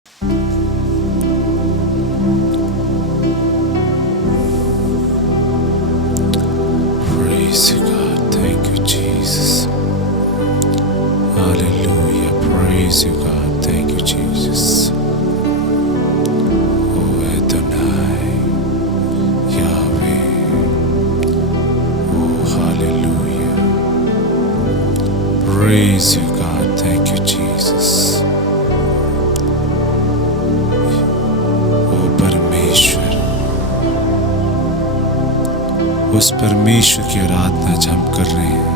Praise you, God. Thank you, Jesus. Hallelujah. Praise you, God. Thank you, Jesus. Oh, Adonai, Yahweh. Oh, hallelujah. Praise you, God. Thank you, Jesus. Oh, परमेश्वर, उस परमेश्वर की आराधना जो हम कर रहे हैं,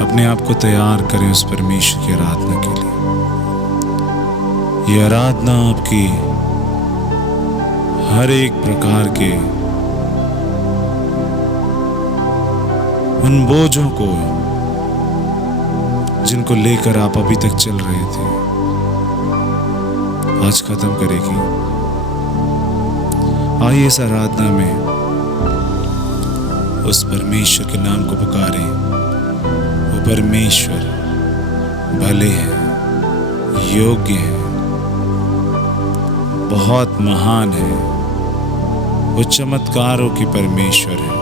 अपने आप को तैयार करें उस परमेश्वर की आराधना के लिए। ये आराधना आपकी हर एक प्रकार के उन बोझों को जिनको लेकर आप अभी तक चल रहे थे, आज खत्म करेगी। आइए इस आराधना में उस परमेश्वर के नाम को पुकारें। वो परमेश्वर भले हैं, योग्य हैं, बहुत महान है। वो चमत्कारों की परमेश्वर है।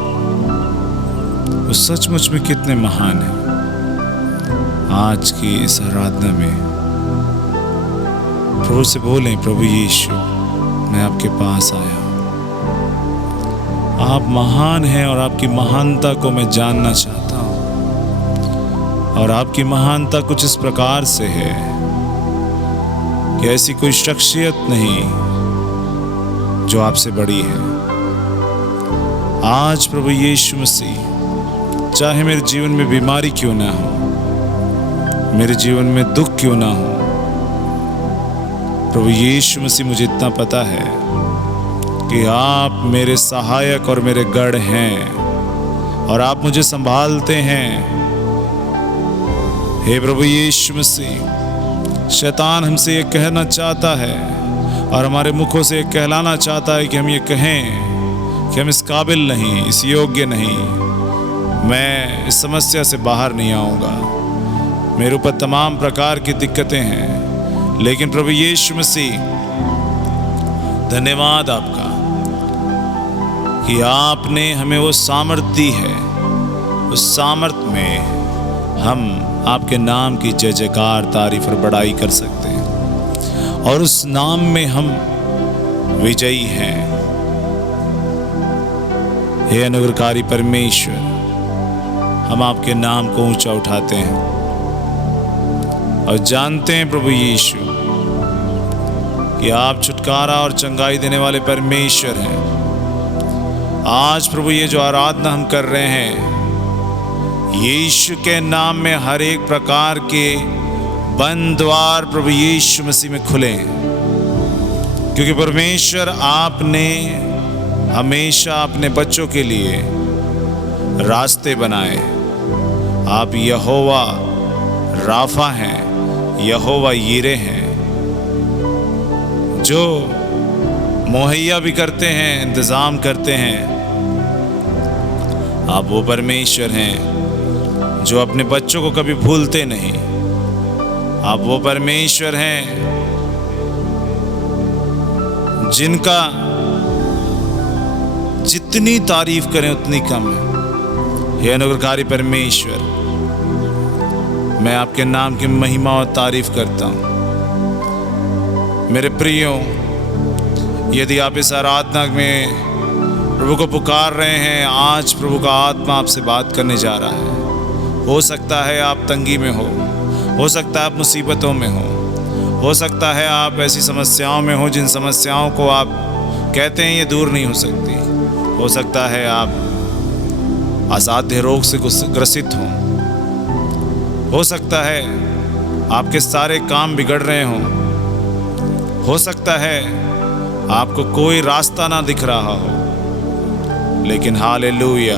वो सचमुच में कितने महान हैं। आज की इस आराधना में प्रभु से बोलें, प्रभु यीशु, मैं आपके पास आया। आप महान हैं और आपकी महानता को मैं जानना चाहता हूँ। और आपकी महानता कुछ इस प्रकार से है कि ऐसी कोई शख्सियत नहीं जो आपसे बड़ी है। आज प्रभु यीशु मसीह, चाहे मेरे जीवन में बीमारी क्यों ना हो, मेरे जीवन में दुख क्यों ना हो, प्रभु यीशु मसीह, मुझे इतना पता है कि आप मेरे सहायक और मेरे गढ़ हैं और आप मुझे संभालते हैं। हे प्रभु यीशु मसीह, शैतान हमसे ये कहना चाहता है और हमारे मुखों से ये कहलाना चाहता है कि हम ये कहें कि हम इस काबिल नहीं, इस योग्य नहीं, मैं इस समस्या से बाहर नहीं आऊँगा, मेरे ऊपर तमाम प्रकार की दिक्कतें हैं। लेकिन प्रभु यीशु मसीह, धन्यवाद आपका कि आपने हमें वो सामर्थ्य दी है। उस सामर्थ्य में हम आपके नाम की जय जयकार, तारीफ और बड़ाई कर सकते हैं और उस नाम में हम विजयी हैं। हे अनुग्रहकारी परमेश्वर, हम आपके नाम को ऊंचा उठाते हैं और जानते हैं प्रभु यीशु कि आप छुटकारा और चंगाई देने वाले परमेश्वर हैं। आज प्रभु ये जो आराधना हम कर रहे हैं, यीशु के नाम में हर एक प्रकार के बंद द्वार प्रभु यीशु मसीह में खुले, क्योंकि परमेश्वर आपने हमेशा अपने बच्चों के लिए रास्ते बनाए। आप यहोवा राफा हैं, यहोवा यीरे हैं, जो मुहैया भी करते हैं, इंतज़ाम करते हैं। आप वो परमेश्वर हैं जो अपने बच्चों को कभी भूलते नहीं। आप वो परमेश्वर हैं जिनका जितनी तारीफ करें उतनी कम है। हे अनुग्रहकारी परमेश्वर, मैं आपके नाम की महिमा और तारीफ करता हूँ। मेरे प्रियो, यदि आप इस आराधना में प्रभु को पुकार रहे हैं, आज प्रभु का आत्मा आपसे बात करने जा रहा है। हो सकता है आप तंगी में हो सकता है आप मुसीबतों में हो सकता है आप ऐसी समस्याओं में हो जिन समस्याओं को आप कहते हैं ये दूर नहीं हो सकती। हो सकता है आप असाध्य रोग से ग्रसित हो सकता है आपके सारे काम बिगड़ रहे हों, हो सकता है आपको कोई रास्ता ना दिख रहा हो। लेकिन हालेलुया,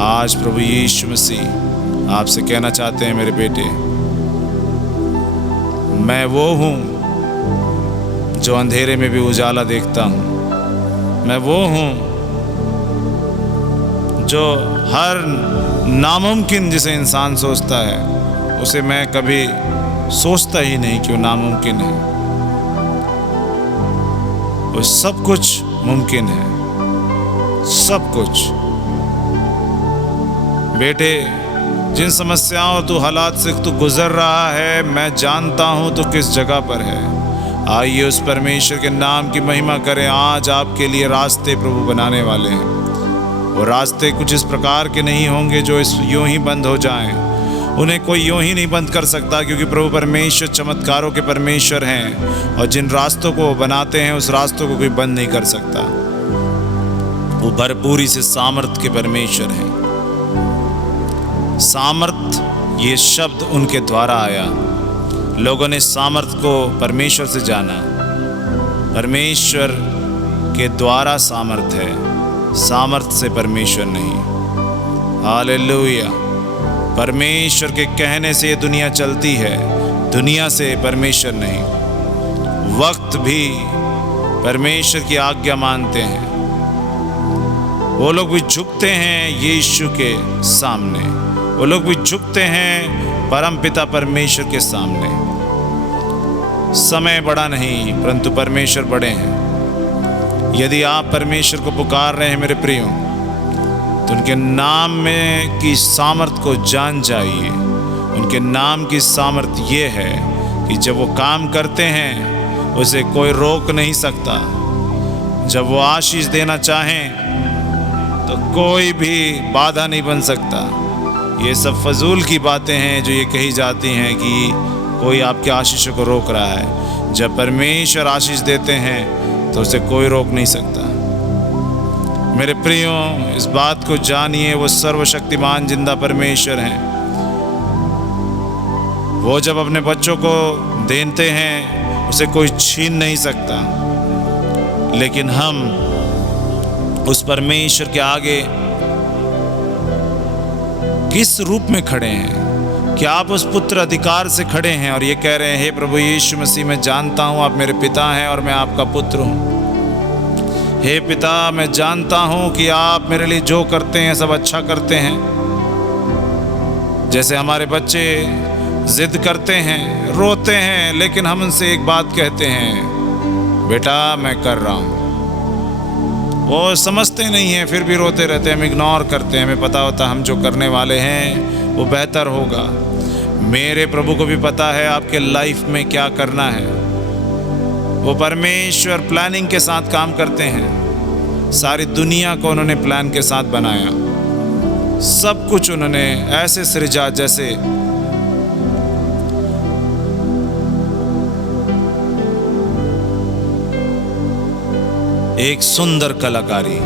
आज प्रभु यीशु मसीह आपसे कहना चाहते हैं, मेरे बेटे, मैं वो हूँ जो अंधेरे में भी उजाला देखता हूँ। मैं वो हूँ जो हर नामुमकिन जिसे इंसान सोचता है उसे मैं कभी सोचता ही नहीं कि वो नामुमकिन है। वो सब कुछ मुमकिन है, सब कुछ। बेटे, जिन समस्याओं तू हालात से तू गुजर रहा है, मैं जानता हूँ तू किस जगह पर है। आइए उस परमेश्वर के नाम की महिमा करें। आज आपके लिए रास्ते प्रभु बनाने वाले हैं। वो रास्ते कुछ इस प्रकार के नहीं होंगे जो यूं ही बंद हो जाएं। उन्हें कोई यूं ही नहीं बंद कर सकता, क्योंकि प्रभु परमेश्वर चमत्कारों के परमेश्वर हैं, और जिन रास्तों को वो बनाते हैं उस रास्तों को कोई बंद नहीं कर सकता। वो भरपूरी से सामर्थ के परमेश्वर हैं। सामर्थ, ये शब्द उनके द्वारा आया। लोगों ने सामर्थ को परमेश्वर से जाना। परमेश्वर के द्वारा सामर्थ है, सामर्थ से परमेश्वर नहीं। हालेलुया। परमेश्वर के कहने से ये दुनिया चलती है, दुनिया से परमेश्वर नहीं। वक्त भी परमेश्वर की आज्ञा मानते हैं। वो लोग भी झुकते हैं यीशु के सामने, वो लोग भी झुकते हैं परमपिता परमेश्वर के सामने। समय बड़ा नहीं, परंतु परमेश्वर बड़े हैं। यदि आप परमेश्वर को पुकार रहे हैं मेरे प्रियो, तो उनके नाम में की सामर्थ को जान जाइए। उनके नाम की सामर्थ ये है कि जब वो काम करते हैं उसे कोई रोक नहीं सकता। जब वो आशीष देना चाहें तो कोई भी बाधा नहीं बन सकता। ये सब फजूल की बातें हैं जो ये कही जाती हैं कि कोई आपके आशीषों को रोक रहा है। जब परमेश्वर आशीष देते हैं तो उसे कोई रोक नहीं सकता। मेरे प्रियो, इस बात को जानिए, वो सर्वशक्तिमान जिंदा परमेश्वर हैं। वो जब अपने बच्चों को देते हैं उसे कोई छीन नहीं सकता। लेकिन हम उस परमेश्वर के आगे किस रूप में खड़े हैं? क्या आप उस पुत्र अधिकार से खड़े हैं और ये कह रहे हैं, हे प्रभु यीशु मसीह, मैं जानता हूं आप मेरे पिता हैं और मैं आपका पुत्र हूं। हे पिता, मैं जानता हूं कि आप मेरे लिए जो करते हैं सब अच्छा करते हैं। जैसे हमारे बच्चे जिद करते हैं, रोते हैं, लेकिन हम उनसे एक बात कहते हैं, बेटा मैं कर रहा हूं। वो समझते नहीं हैं, फिर भी रोते रहते हैं, हम इग्नोर करते हैं। हमें पता होता हम जो करने वाले हैं वो बेहतर होगा। मेरे प्रभु को भी पता है आपके लाइफ में क्या करना है। वो परमेश्वर प्लानिंग के साथ काम करते हैं। सारी दुनिया को उन्होंने प्लान के साथ बनाया। सब कुछ उन्होंने ऐसे सृजा जैसे एक सुंदर कलाकारी,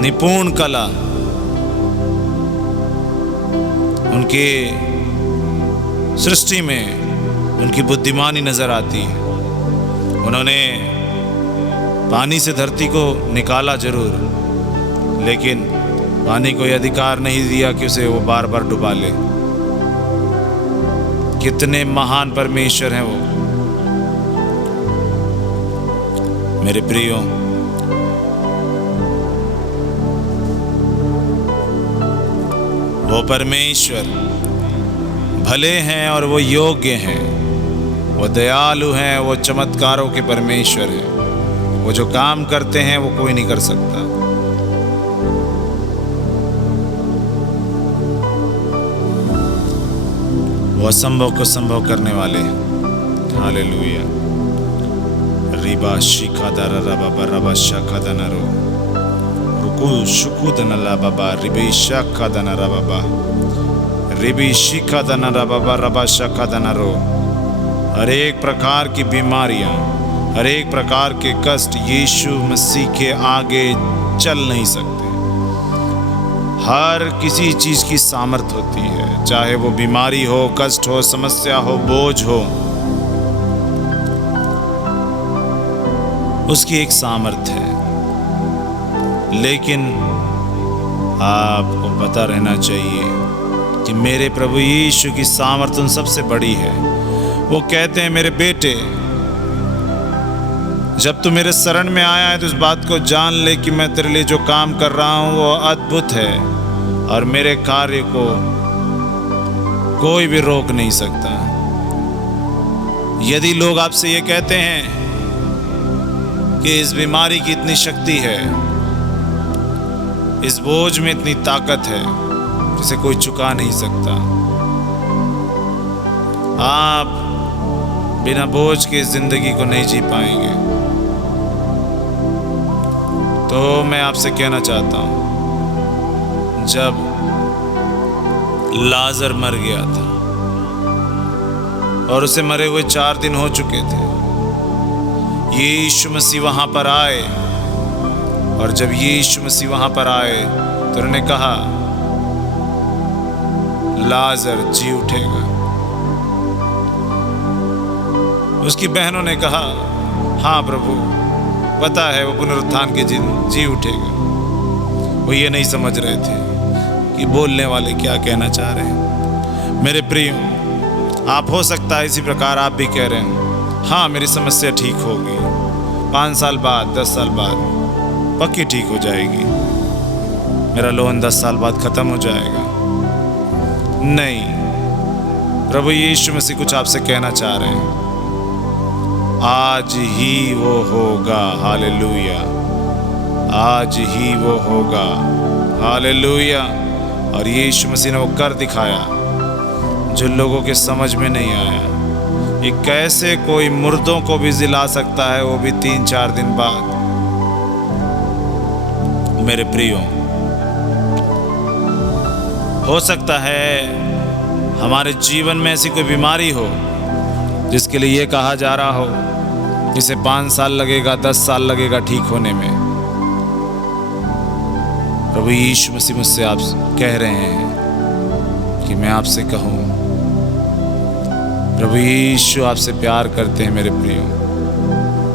निपुण कला उनके सृष्टि में, उनकी बुद्धिमानी नजर आती है। उन्होंने पानी से धरती को निकाला जरूर, लेकिन पानी को यह अधिकार नहीं दिया कि उसे वो बार बार डुबा ले। कितने महान परमेश्वर हैं वो। मेरे प्रियो, वो परमेश्वर भले हैं और वो योग्य हैं, वो दयालु हैं, वो चमत्कारों के परमेश्वर हैं। वो जो काम करते हैं वो कोई नहीं कर सकता। वो असंभव को संभव करने वाले हैं। हालेलुया। रिबा शिखा दरा रबा रबा शाखा दनरो रुकु शुकु दनला बाबा रिबी शाखा दनरा बाबा रिबी शिखा दनरा बाबा रबा शाखा दनरो। हर एक प्रकार की बीमारियां, हर एक प्रकार के कष्ट यीशु मसीह के आगे चल नहीं सकते। हर किसी चीज की सामर्थ होती है, चाहे वो बीमारी हो, कष्ट हो, समस्या हो, बोझ हो, उसकी एक सामर्थ है। लेकिन आपको पता रहना चाहिए कि मेरे प्रभु यीशु की सामर्थ उन सबसे बड़ी है। वो कहते हैं, मेरे बेटे, जब तू मेरे शरण में आया है तो इस बात को जान ले कि मैं तेरे लिए जो काम कर रहा हूं वो अद्भुत है और मेरे कार्य को कोई भी रोक नहीं सकता। यदि लोग आपसे ये कहते हैं कि इस बीमारी की इतनी शक्ति है, इस बोझ में इतनी ताकत है जिसे कोई चुका नहीं सकता, आप बिना बोझ के जिंदगी को नहीं जी पाएंगे, तो मैं आपसे कहना चाहता हूं, जब लाजर मर गया था और उसे मरे हुए 4 दिन हो चुके थे, यीशु मसीह वहां पर आए, और जब यीशु मसीह वहां पर आए तो उन्होंने कहा लाजर जी उठेगा। उसकी बहनों ने कहा हाँ प्रभु, पता है वो पुनरुत्थान के दिन जी उठेगा। वो ये नहीं समझ रहे थे कि बोलने वाले क्या कहना चाह रहे हैं। मेरे प्रिय, आप हो सकता है इसी प्रकार आप भी कह रहे हैं हाँ मेरी समस्या ठीक होगी, 5 साल बाद 10 साल बाद पक्की ठीक हो जाएगी, मेरा लोन 10 साल बाद खत्म हो जाएगा। नहीं, प्रभु यीशु मसीह कुछ आपसे कहना चाह रहे हैं, आज ही वो होगा। हालेलुया, आज ही वो होगा। हालेलुया। और यीशु मसीह ने वो कर दिखाया जो लोगों के समझ में नहीं आया। ये कैसे कोई मुर्दों को भी जिला सकता है, वो भी 3-4 दिन बाद। मेरे प्रियो, हो सकता है हमारे जीवन में ऐसी कोई बीमारी हो जिसके लिए ये कहा जा रहा हो इसे 5 साल लगेगा, 10 साल लगेगा ठीक होने में। प्रभु यीशु मसीह मुझसे आप कह रहे हैं कि मैं आपसे कहूं, प्रभु यीशु आपसे प्यार करते हैं। मेरे प्रियो,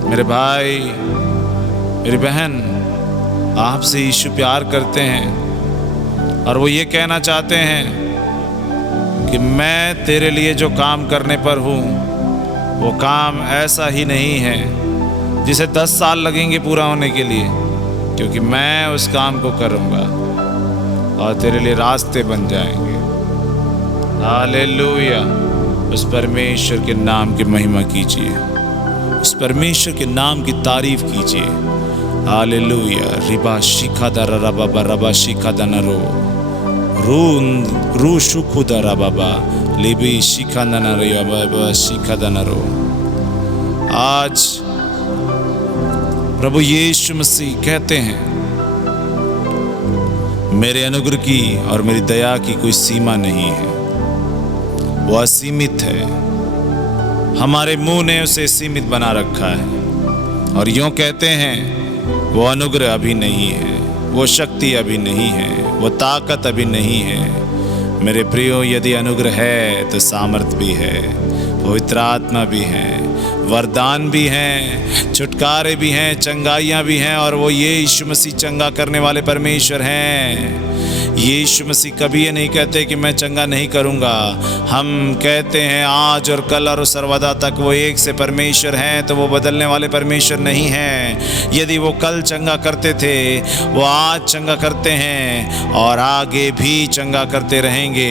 मेरे भाई, मेरी बहन, आपसे यीशु प्यार करते हैं और वो ये कहना चाहते हैं कि मैं तेरे लिए जो काम करने पर हूँ वो काम ऐसा ही नहीं है जिसे 10 साल लगेंगे पूरा होने के लिए, क्योंकि मैं उस काम को करूँगा और तेरे लिए रास्ते बन जाएंगे। हालेलुया। उस परमेश्वर के नाम की महिमा कीजिए, उस परमेश्वर के नाम की तारीफ कीजिए। हालेलुया। रिबा शिखा दरा रबा रबा शिखा दनरो रू शुखु दरा बाबा लिबी शिखा दनरो शिखा दनरो। आज प्रभु यीशु मसीह कहते हैं मेरे अनुग्रह की और मेरी दया की कोई सीमा नहीं है, वो असीमित है। हमारे मुंह ने उसे सीमित बना रखा है और यूं कहते हैं वो अनुग्रह अभी नहीं है, वो शक्ति अभी नहीं है, वो ताकत अभी नहीं है। मेरे प्रियो, यदि अनुग्रह है तो सामर्थ भी है, पवित्र आत्मा भी है, वरदान भी हैं, छुटकारे भी हैं, चंगाइयाँ भी हैं, और वो यीशु मसीह चंगा करने वाले परमेश्वर हैं। यीशु मसीह कभी ये नहीं कहते कि मैं चंगा नहीं करूँगा। हम कहते हैं आज और कल और सर्वदा तक वो एक से परमेश्वर हैं, तो वो बदलने वाले परमेश्वर नहीं हैं। यदि वो कल चंगा करते थे, वो आज चंगा करते हैं और आगे भी चंगा करते रहेंगे।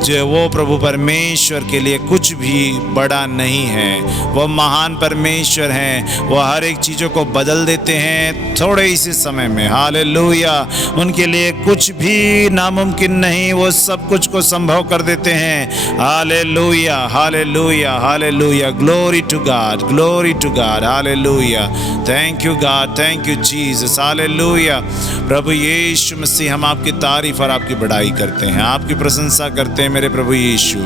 जो वो प्रभु परमेश्वर के लिए कुछ भी बड़ा नहीं है, वो महान परमेश्वर हैं। वो हर एक चीज़ों को बदल देते हैं थोड़े ही से समय में। हालेलुया। उनके लिए कुछ भी नामुमकिन नहीं, वो सब कुछ को संभव कर देते हैं। Hallelujah, hallelujah, hallelujah. Glory to God, glory to God. Hallelujah. Thank you God, thank you Jesus. Hallelujah. प्रभु यीशु मसीह, हम आपकी तारीफ और आपकी बड़ाई करते हैं, आपकी प्रशंसा करते हैं। मेरे प्रभु यीशु,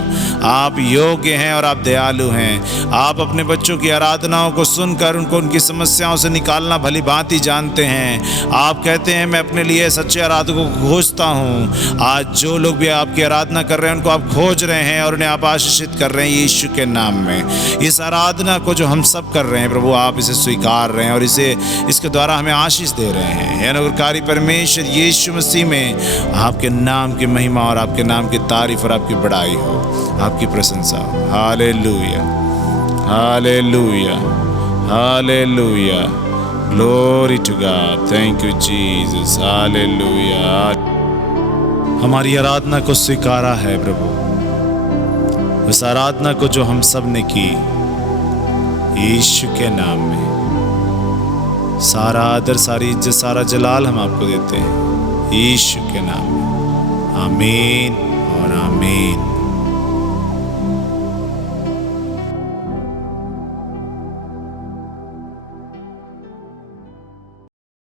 आप योग्य हैं और आप दयालु हैं। आप अपने बच्चों की आराधनाओं को सुनकर उनको उनकी समस्याओं से निकालना भली भांति जानते हैं। आप कहते हैं मैं अपने लिए सच्चे आराधकों को खोजता हूँ। आज जो लोग भी आपकी आराधना कर रहे हैं उनको आप खोज रहे हैं और उन्हें आप आशीषित कर रहे हैं यीशु के नाम में। इस आराधना को जो हम सब कर रहे हैं प्रभु, आप इसे स्वीकार रहे हैं और इसके द्वारा हमें आशीष दे रहे हैं। अनुग्रहकारी परमेश्वर यीशु मसीह में आपके नाम की महिमा और आपके नाम की तारीफ और आपकी बड़ाई हो, आपकी प्रशंसा हो। Hallelujah, hallelujah, hallelujah. Glory to God. Thank you Jesus. Hallelujah. हमारी आराधना को स्वीकारा है प्रभु, उस आराधना को जो हम सब ने की यीशु के नाम में सारा आदर, सारी इज्जत, सारा जलाल हम आपको देते हैं, यीशु के नाम में। आमीन और आमीन।